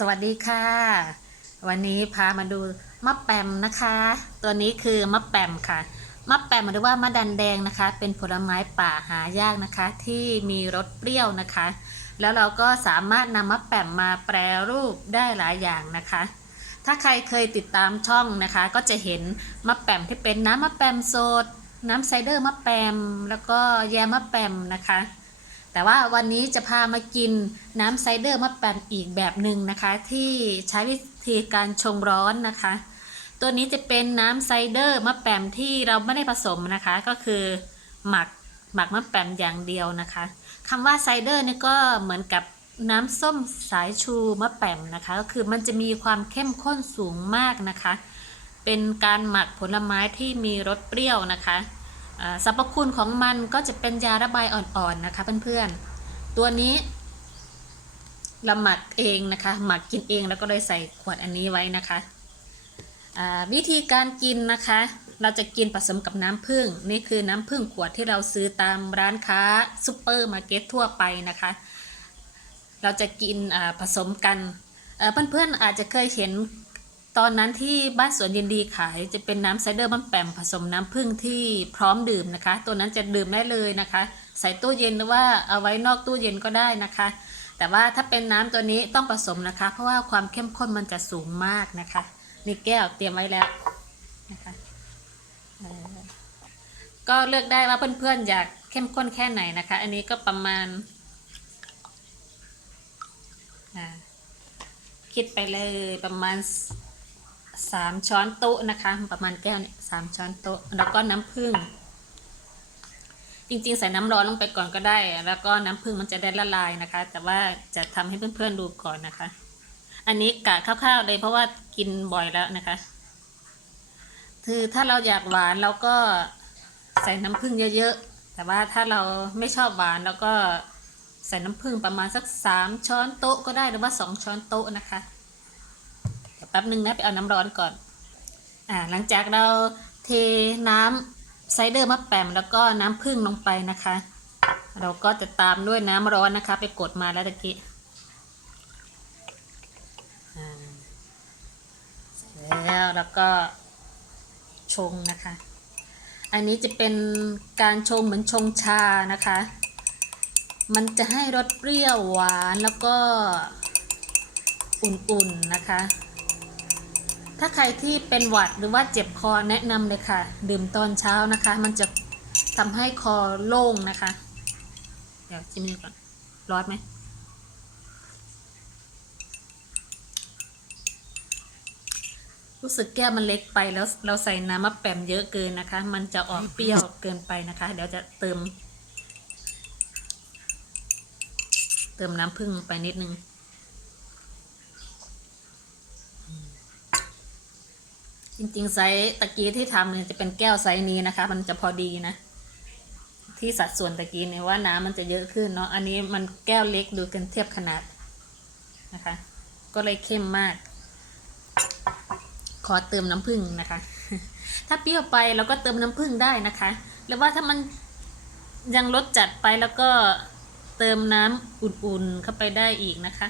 สวัสดีค่ะ วันนี้พามาดูมะแปมนะคะ ตัวนี้คือมะแปมค่ะมะแปมหรือว่ามะดันแดงนะคะ เป็นผลไม้ป่าหายากนะคะ ที่มีรสเปรี้ยวนะคะ แล้วเราก็สามารถนำมะแปมมาแปรรูปได้หลายอย่างนะคะ ถ้าใครเคยติดตามช่องนะคะ ก็จะเห็นมะแปมที่เป็นน้ำมะแปมสดน้ำไซเดอร์มะแปมแล้วก็แยมมะแปมนะคะ แต่ว่าวันนี้จะพามากินน้ำไซเดอร์มะแปมอีกแบบหนึ่งนะคะ ที่ใช้วิธีการชงร้อนนะคะ ตัวนี้จะเป็นน้ำไซเดอร์มะแปมที่เราไม่ได้ผสมนะคะ ก็คือหมักหมักมะแปมอย่างเดียวนะคะคำว่าไซเดอร์นี่ก็เหมือนกับน้ำส้มสายชูมะแปมนะคะ ก็คือมันจะมีความเข้มข้นสูงมากนะคะ เป็นการหมักผลไม้ที่มีรสเปรี้ยวนะคะ สรรพคุณของมันก็จะเป็นยาระบายอ่อนๆนะคะเพื่อนๆ ตัวนี้เราหมักเองนะคะ หมักกินเองแล้วก็เลยใส่ขวดอันนี้ไว้นะคะวิธีการกินนะคะ เราจะกินผสมกับน้ำผึ้งนี่คือน้ำผึ้งขวดที่เราซื้อตามร้านค้าซูเปอร์มาร์เก็ตทั่วไปนะคะ เราจะกินผสมกันเพื่อนๆอาจจะเคยเห็น ตอนนั้นที่บ้านสวนเย็นดีขายจะเป็นน้ำไซเดอร์มันแปมผสมน้ำผึ้งที่พร้อมดื่มนะคะ ตัวนั้นจะดื่มได้เลยนะคะ ใส่ตู้เย็นหรือว่าเอาไว้นอกตู้เย็นก็ได้นะคะ แต่ว่าถ้าเป็นน้ำตัวนี้ต้องผสมนะคะ เพราะว่าความเข้มข้นมันจะสูงมากนะคะนี่แก้วเตรียมไว้แล้วนะคะก็เลือกได้ว่าเพื่อนๆอยากเข้มข้นแค่ไหนนะคะ อันนี้ก็ประมาณคิดไปเลยประมาณ สามช้อนโต๊ะนะคะ ประมาณแก้วเนี่ยสามช้อนโต๊ะ แล้วก็น้ำผึ้งจริงๆ ใส่น้ำร้อนลงไปก่อนก็ได้ แล้วก็น้ำผึ้งมันจะได้ละลายนะคะ แต่ว่าจะทำให้เพื่อนๆดูก่อนนะคะ อันนี้กะคร่าวๆเลยเพราะว่ากินบ่อยแล้วนะคะ คือถ้าเราอยากหวานเราก็ใส่น้ำผึ้งเยอะๆ แต่ว่าถ้าเราไม่ชอบหวานเราก็ใส่น้ำผึ้งประมาณสักสามช้อนโต๊ะก็ได้หรือว่าสองช้อนโต๊ะนะคะ ป๊บนึงนะไปเอาน้ำร้อนก่อน อ่าหลังจากเราเทน้ำไซเดอร์มะแปมแล้วก็น้ำผึ้งลงไปนะคะ เราก็จะตามด้วยน้ำร้อนนะคะ ไปกดมาแล้วตะกี้อ่าแล้วแล้วก็ชงนะคะ อันนี้จะเป็นการชงเหมือนชงชานะคะ มันจะให้รสเปรี้ยวหวานแล้วก็อุ่นๆนะคะ ถ้าใครที่เป็นหวัดหรือว่าเจ็บคอแนะนำเลยค่ะ ดื่มตอนเช้านะคะ มันจะทำให้คอโล่งนะคะ เดี๋ยวชิมดูก่อนร้อนไหมรู้สึกแก้วมันเล็กไปแล้วเราใส่น้ำมะแปมเยอะเกินนะคะ มันจะออกเปรี้ยวเกินไปนะคะ เดี๋ยวจะเติม เติมน้ำผึ้งไปนิดนึง จริงๆไซส์ตะกี้ที่ทำเนี่ยจะเป็นแก้วไซส์นี้นะคะ มันจะพอดีนะ ที่สัดส่วนตะกี้เนี่ยว่าน้ำมันจะเยอะขึ้นเนาะอันนี้มันแก้วเล็กดูกันเทียบขนาดนะคะ ก็เลยเข้มมาก ขอเติมน้ำผึ้งนะคะ ถ้าเปรี้ยวไปเราก็เติมน้ำผึ้งได้นะคะ หรือว่าถ้ามันยังรสจัดไปแล้วก็เติมน้ำอุ่นๆเข้าไปได้อีกนะคะ